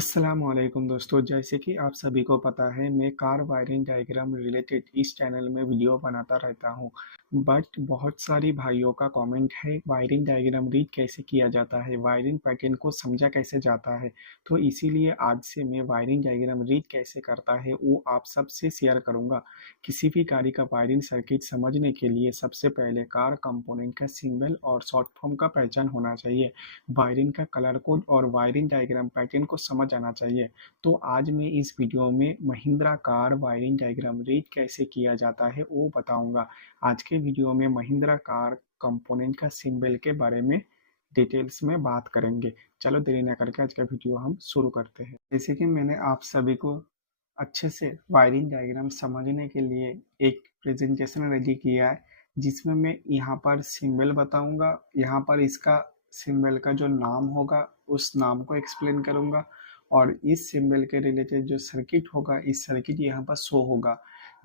अस्सलामुअलैकुम दोस्तों, जैसे कि आप सभी को पता है मैं कार वायरिंग डायग्राम रिलेटेड इस चैनल में वीडियो बनाता रहता हूं। बट बहुत सारी भाइयों का कमेंट है वायरिंग डायग्राम रीड कैसे किया जाता है, वायरिंग पैटर्न को समझा कैसे जाता है। तो इसीलिए आज से मैं वायरिंग डायग्राम रीड कैसे करता है वो आप सबसे शेयर करूंगा। किसी भी गाड़ी का वायरिंग सर्किट समझने के लिए सबसे पहले कार कंपोनेंट का सिंबल और शॉर्ट फॉर्म का पहचान होना चाहिए। वायरिंग का कलर कोड और वायरिंग डायग्राम पैटर्न को समझ आना चाहिए। तो आज मैं इस वीडियो में Mahindra car wiring diagram read कैसे किया जाता है वो बताऊंगा। आज के वीडियो में महिंद्रा कार कंपोनेंट का सिंबल के बारे में डिटेल्स में बात करेंगे। चलो देरी न करके आज का वीडियो हम शुरू करते हैं। जैसे कि मैंने आप सभी को अच्छे से वायरिंग डायग्राम समझने के लिए एक प्रेजेंटेशन रेडी किया है, जिसमें मैं यहाँ पर सिंबल बताऊंगा, यहाँ पर इसका सिंबल का जो नाम होगा उस नाम को एक्सप्लेन करूंगा, और इस सिंबल के रिलेटेड जो सर्किट होगा इस सर्किट यहाँ पर शो होगा।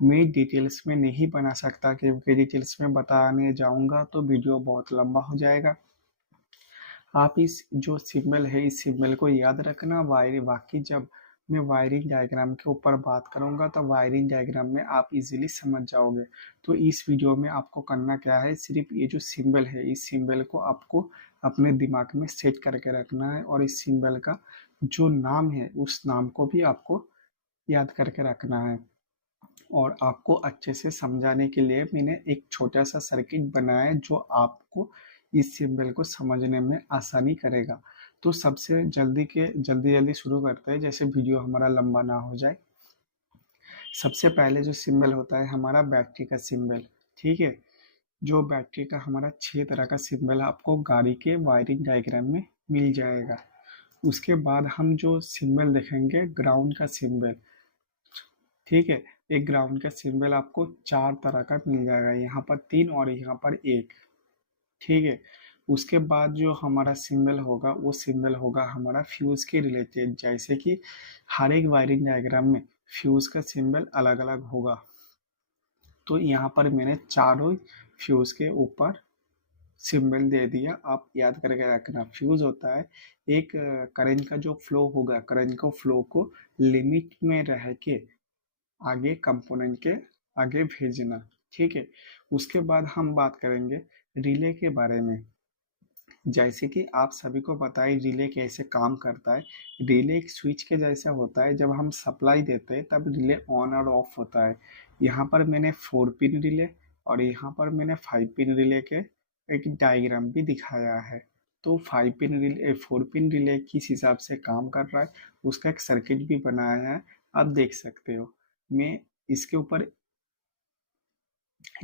मैं डिटेल्स में नहीं बना सकता क्योंकि डिटेल्स में बताने जाऊंगा तो वीडियो बहुत लंबा हो जाएगा। आप इस जो सिग्नल है इस सिग्नल को याद रखना। बाकी जब मैं वायरिंग डायग्राम के ऊपर बात करूंगा तो वायरिंग डायग्राम में आप इजीली समझ जाओगे। तो इस वीडियो में आपको करना क्या है, सिर्फ ये जो सिंबल है इस सिंबल को आपको अपने दिमाग में सेट करके रखना है, और इस सिंबल का जो नाम है उस नाम को भी आपको याद करके रखना है। और आपको अच्छे से समझाने के लिए मैंने एक छोटा सा सर्किट बनाया है जो आपको इस सिंबल को समझने में आसानी करेगा। तो सबसे जल्दी शुरू करते हैं, जैसे वीडियो हमारा लंबा ना हो जाए। सबसे पहले जो सिंबल होता है हमारा बैटरी का सिंबल, ठीक है। जो बैटरी का हमारा 6 तरह का सिंबल आपको गाड़ी के वायरिंग डायग्राम में मिल जाएगा। उसके बाद हम जो सिंबल देखेंगे ग्राउंड का सिंबल, ठीक है। एक ग्राउंड का सिंबल आपको 4 तरह का मिल जाएगा, यहाँ पर 3 और यहाँ पर 1, ठीक है। उसके बाद जो हमारा सिंबल होगा वो सिंबल होगा हमारा फ्यूज के रिलेटेड, जैसे कि हर एक वायरिंग डायग्राम में फ्यूज का सिंबल अलग अलग होगा। तो यहाँ पर मैंने चारों फ्यूज के ऊपर सिंबल दे दिया। आप याद करके रखना, फ्यूज होता है एक करंट का जो फ्लो होगा, करंट को फ्लो को लिमिट में रह के आगे कंपोनेंट के आगे भेजना, ठीक है। उसके बाद हम बात करेंगे रिले के बारे में। जैसे कि आप सभी को पता है रिले कैसे काम करता है। रिले एक स्विच के जैसा होता है, जब हम सप्लाई देते हैं तब रिले ऑन और ऑफ होता है। यहाँ पर मैंने 4 पिन रिले और यहाँ पर मैंने 5 पिन रिले के एक डायग्राम भी दिखाया है। तो 4 पिन रिले किस हिसाब से काम कर रहा है उसका एक सर्किट भी बनाया है, आप देख सकते हो। मैं इसके ऊपर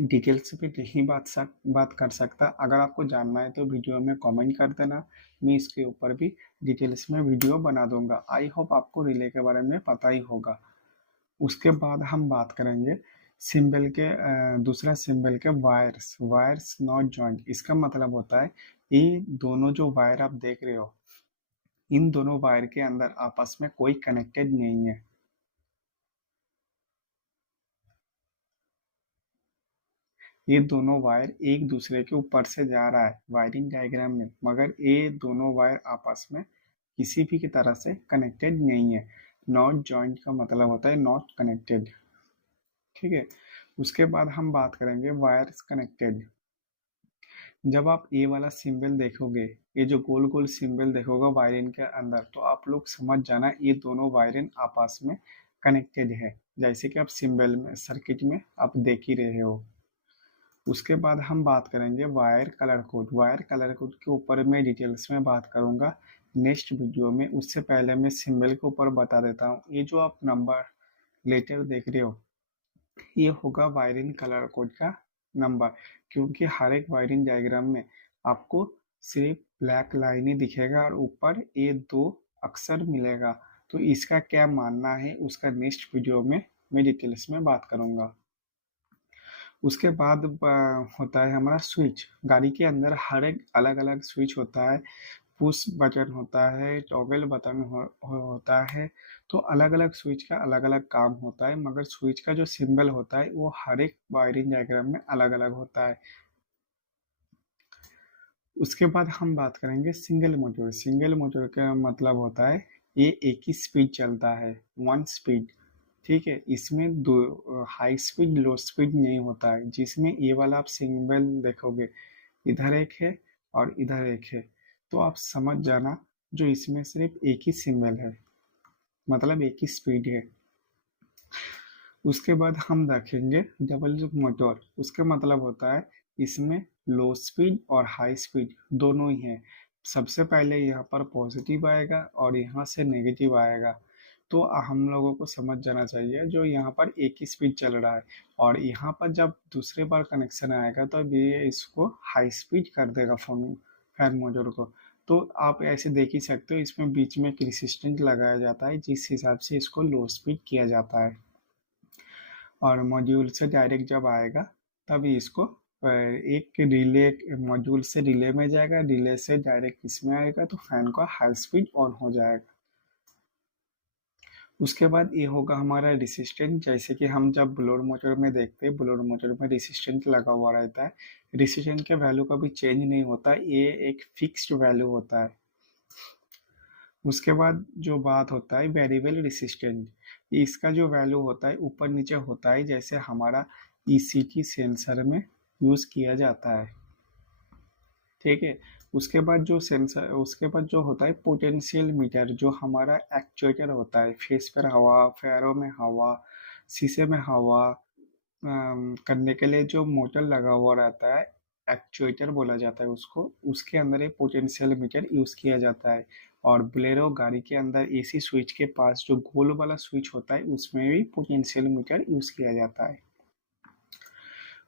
डिटेल्स पे नहीं बात कर सकता। अगर आपको जानना है तो वीडियो में कमेंट कर देना, मैं इसके ऊपर भी डिटेल्स में वीडियो बना दूंगा। आई होप आपको रिले के बारे में पता ही होगा। उसके बाद हम बात करेंगे सिंबल के दूसरा सिंबल के वायर्स वायर्स नॉट जॉइंट। इसका मतलब होता है ये दोनों जो वायर आप देख रहे हो इन दोनों वायर के अंदर आपस में कोई कनेक्टेड नहीं है। ये दोनों वायर एक दूसरे के ऊपर से जा रहा है वायरिंग डायग्राम में, मगर ये दोनों वायर आपस में किसी भी की तरह से कनेक्टेड नहीं है। नॉट जॉइंट का मतलब होता है नॉट कनेक्टेड, ठीक है। उसके बाद हम बात करेंगे वायर्स कनेक्टेड। जब आप ये वाला सिंबल देखोगे, ये जो गोल गोल सिंबल देखोगे वायरिंग के अंदर, तो आप लोग समझ जाना ये दोनों वायरिंग आपस में कनेक्टेड है, जैसे कि आप सिंबल में सर्किट में आप देख ही रहे हो। उसके बाद हम बात करेंगे wire colour code. Wire colour code के ऊपर मैं डिटेल्स में बात करूंगा नेक्स्ट वीडियो में। उससे पहले मैं सिंबल के ऊपर बता देता हूँ, ये जो आप नंबर लेटर देख रहे हो ये होगा वायरिंग कलर कोड का नंबर, क्योंकि हर एक वायरिंग डायग्राम में आपको सिर्फ ब्लैक लाइन ही दिखेगा और ऊपर ये 2 अक्षर मिलेगा। तो इसका क्या मानना है उसका नेक्स्ट वीडियो में मैं डिटेल्स में बात करूंगा। उसके बाद होता है हमारा स्विच। गाड़ी के अंदर हर एक अलग अलग स्विच होता है, पुश बटन होता है, टॉगल बटन होता है। तो अलग अलग स्विच का अलग अलग काम होता है, मगर स्विच का जो सिंबल होता है वो हर एक वायरिंग डायग्राम में अलग अलग होता है। उसके बाद हम बात करेंगे सिंगल मोटर। सिंगल मोटर का मतलब होता है ये एक ही स्पीड चलता है, वन स्पीड। ठीक है, इसमें दो हाई स्पीड लो स्पीड नहीं होता है, जिसमें ये वाला आप सिंबल देखोगे, इधर एक है और इधर एक है, तो आप समझ जाना जो इसमें सिर्फ एक ही सिंबल है, मतलब एक ही स्पीड है। उसके बाद हम देखेंगे डबल लूप मोटर। उसका मतलब होता है इसमें लो स्पीड और हाई स्पीड दोनों ही है। सबसे पहले यहाँ पर पॉजिटिव आएगा और यहाँ से नेगेटिव आएगा। तो हम लोगों को समझ जाना चाहिए जो यहाँ पर एक ही स्पीड चल रहा है, और यहाँ पर जब दूसरे बार कनेक्शन आएगा तो ये इसको हाई स्पीड कर देगा फैन मोटर को। तो आप ऐसे देख ही सकते हो, इसमें बीच में एक रेसिस्टेंट लगाया जाता है जिस हिसाब से इसको लो स्पीड किया जाता है। और मॉड्यूल से डायरेक्ट जब आएगा तभी इसको एक रिले मॉड्यूल से रिले में जाएगा, रिले से डायरेक्ट इसमें आएगा तो फैन का हाई स्पीड ऑन हो जाएगा। उसके बाद ये होगा हमारा रेसिस्टेंट। जैसे कि हम जब ब्लोअर मोटर में देखते हैं, ब्लोअर मोटर में रेसिस्टेंट लगा हुआ रहता है। रेसिस्टेंट के वैल्यू कभी चेंज नहीं होता, ये एक फिक्स्ड वैल्यू होता है। उसके बाद जो बात होता है वेरिएबल रेसिस्टेंट, इसका जो वैल्यू होता है ऊपर नीचे होता है, जैसे हमारा ईसीटी सेंसर में यूज़ किया जाता है। ठीक है, उसके बाद जो सेंसर, उसके बाद जो होता है पोटेंशियल मीटर, जो हमारा एक्चुएटर होता है। फेस पर हवा, फेयरों में हवा, शीशे में हवा करने के लिए जो मोटर लगा हुआ रहता है, एक्चुएटर बोला जाता है उसको। उसके अंदर एक पोटेंशियल मीटर यूज़ किया जाता है। और बोलेरो गाड़ी के अंदर एसी स्विच के पास जो गोल वाला स्विच होता है उसमें भी पोटेंशियल मीटर यूज़ किया जाता है।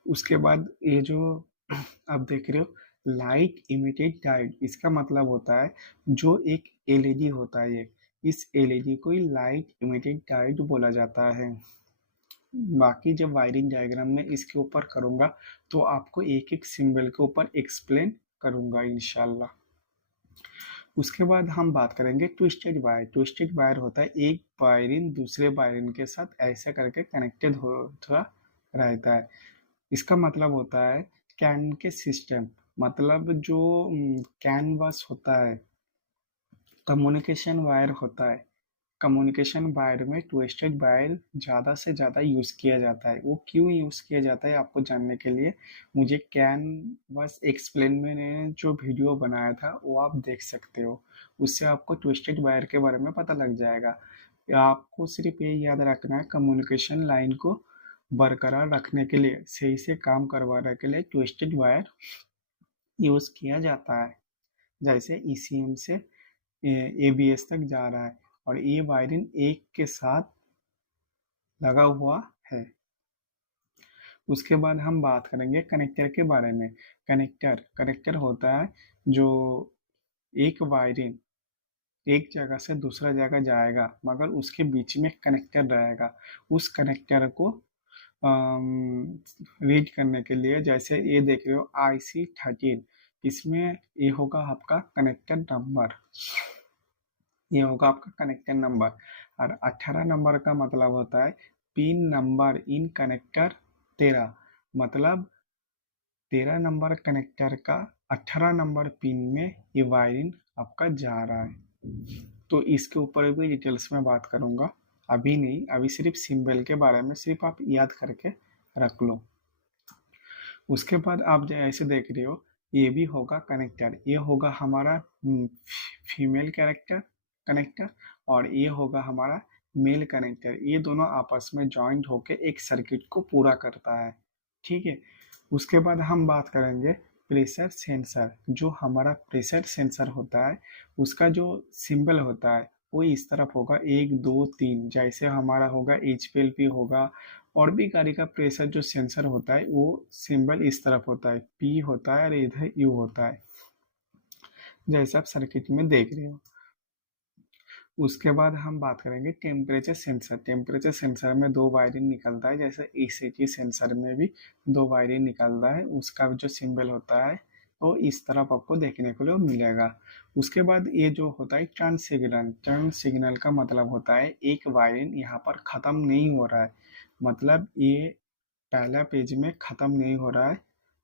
उसके बाद ये जो आप देख रहे हो लाइट इमिटेड डायोड, इसका मतलब होता है जो एक एलईडी होता है, ये इस एलईडी को ही लाइट इमिटेड डायोड बोला जाता है। बाकी जब वायरिंग डायग्राम में इसके ऊपर करूँगा तो आपको एक एक सिंबल के ऊपर एक्सप्लेन करूँगा इंशाल्लाह। उसके बाद हम बात करेंगे ट्विस्टेड वायर। ट्विस्टेड वायर होता है एक वायरिंग दूसरे वायरिंग के साथ ऐसे करके कनेक्टेड होता रहता है। इसका मतलब होता है कैन के सिस्टम, मतलब जो कैनवास होता है, कम्युनिकेशन वायर होता है। कम्युनिकेशन वायर में ट्विस्टेड वायर ज़्यादा से ज़्यादा यूज़ किया जाता है। वो क्यों यूज़ किया जाता है आपको जानने के लिए मुझे कैनवास एक्सप्लेन मैंने जो वीडियो बनाया था वो आप देख सकते हो, उससे आपको ट्विस्टेड वायर के बारे में पता लग जाएगा। आपको सिर्फ ये याद रखना है कम्युनिकेशन लाइन को बरकरार रखने के लिए, सही से काम करवाने के लिए ट्विस्टेड वायर यूज़ किया जाता है। जैसे ईसीएम से एबीएस तक जा रहा है और ये वायरिंग एक के साथ लगा हुआ है। उसके बाद हम बात करेंगे कनेक्टर के बारे में। कनेक्टर कनेक्टर होता है जो एक वायरिंग एक जगह से दूसरा जगह जाएगा मगर उसके बीच में कनेक्टर रहेगा। उस कनेक्टर को रीड करने के लिए, जैसे ये देख रहे हो IC13, इसमें ये होगा आपका कनेक्टर नंबर, ये होगा आपका कनेक्टर नंबर। और 18 नंबर का मतलब होता है पिन नंबर इन कनेक्टर 13, मतलब 13 नंबर कनेक्टर का 18 नंबर पिन में ये वायरिंग आपका जा रहा है। तो इसके ऊपर भी डिटेल्स में बात करूँगा, अभी नहीं, अभी सिर्फ सिंबल के बारे में सिर्फ आप याद करके रख लो। उसके बाद आप ऐसे देख रहे हो ये भी होगा कनेक्टर, ये होगा हमारा फीमेल कैरेक्टर कनेक्टर और ये होगा हमारा मेल कनेक्टर। ये दोनों आपस में जॉइंट होके एक सर्किट को पूरा करता है। ठीक है, उसके बाद हम बात करेंगे प्रेशर सेंसर। जो हमारा प्रेशर सेंसर होता है उसका जो सिंबल होता है वो इस तरफ होगा 1 2 3, जैसे हमारा होगा HPLP होगा। और भी गाड़ी का प्रेशर जो सेंसर होता है वो सिंबल इस तरफ होता है, P होता है और इधर U होता है, जैसे आप सर्किट में देख रहे हो। उसके बाद हम बात करेंगे टेम्परेचर सेंसर। टेम्परेचर सेंसर में दो वायरिंग निकलता है, जैसे ECG सेंसर में भी दो वायरिंग निकलता है, उसका जो सिंबल होता है वो इस तरफ आपको देखने को लिए मिलेगा। उसके बाद ये जो होता है टर्न सिग्नल। टर्न सिग्नल का मतलब होता है एक वायरिंग यहाँ पर ख़त्म नहीं हो रहा है, मतलब ये पहला पेज में ख़त्म नहीं हो रहा है,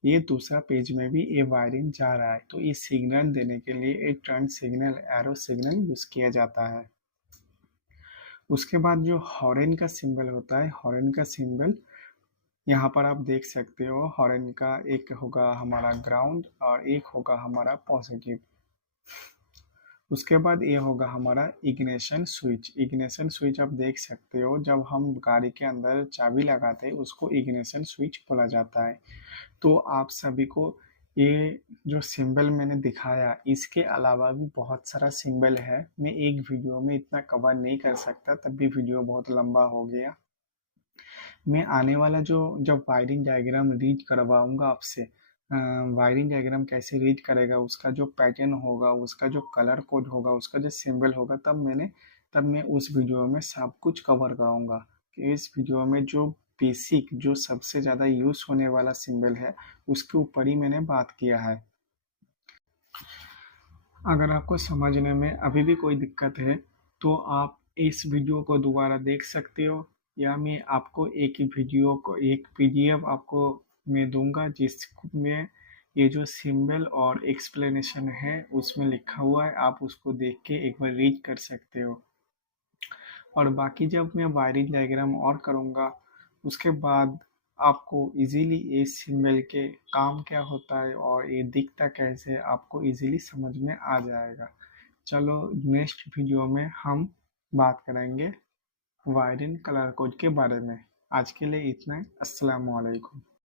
ये दूसरा पेज में भी ये वायरिंग जा रहा है। तो ये सिग्नल देने के लिए एक turn signal arrow signal use किया जाता है। उसके बाद जो हॉर्न का सिंबल होता है, हॉर्न का सिंबल यहाँ पर आप देख सकते हो। हॉर्न का एक होगा हमारा ग्राउंड और एक होगा हमारा पॉजिटिव। उसके बाद ये होगा हमारा इग्निशन स्विच। इग्निशन स्विच आप देख सकते हो, जब हम गाड़ी के अंदर चाबी लगाते हैं उसको इग्निशन स्विच बोला जाता है। तो आप सभी को ये जो सिंबल मैंने दिखाया, इसके अलावा भी बहुत सारा सिंबल है। मैं एक वीडियो में इतना कवर नहीं कर सकता, तब भी वीडियो बहुत लंबा हो गया। मैं आने वाला जो जब वायरिंग डायग्राम रीड करवाऊंगा आपसे, वायरिंग डायग्राम कैसे रीड करेगा, उसका जो पैटर्न होगा, उसका जो कलर कोड होगा, उसका जो सिंबल होगा, तब मैं उस वीडियो में सब कुछ कवर कराऊंगा। कि इस वीडियो में जो बेसिक, जो सबसे ज़्यादा यूज़ होने वाला सिंबल है, उसके ऊपर ही मैंने बात किया है। अगर आपको समझने में अभी भी कोई दिक्कत है तो आप इस वीडियो को दोबारा देख सकते हो, या मैं आपको एक पीडीएफ आपको मैं दूंगा जिसमें ये जो सिंबल और एक्सप्लेनेशन है उसमें लिखा हुआ है। आप उसको देख के एक बार रीड कर सकते हो। और बाकी जब मैं वायरिंग डायग्राम और करूँगा, उसके बाद आपको इजीली ये सिंबल के काम क्या होता है और ये दिखता कैसे है, आपको इजीली समझ में आ जाएगा। चलो, नेक्स्ट वीडियो में हम बात करेंगे वायरिंग कलर कोड के बारे में। आज के लिए इतना ही। अस्सलाम वालेकुम।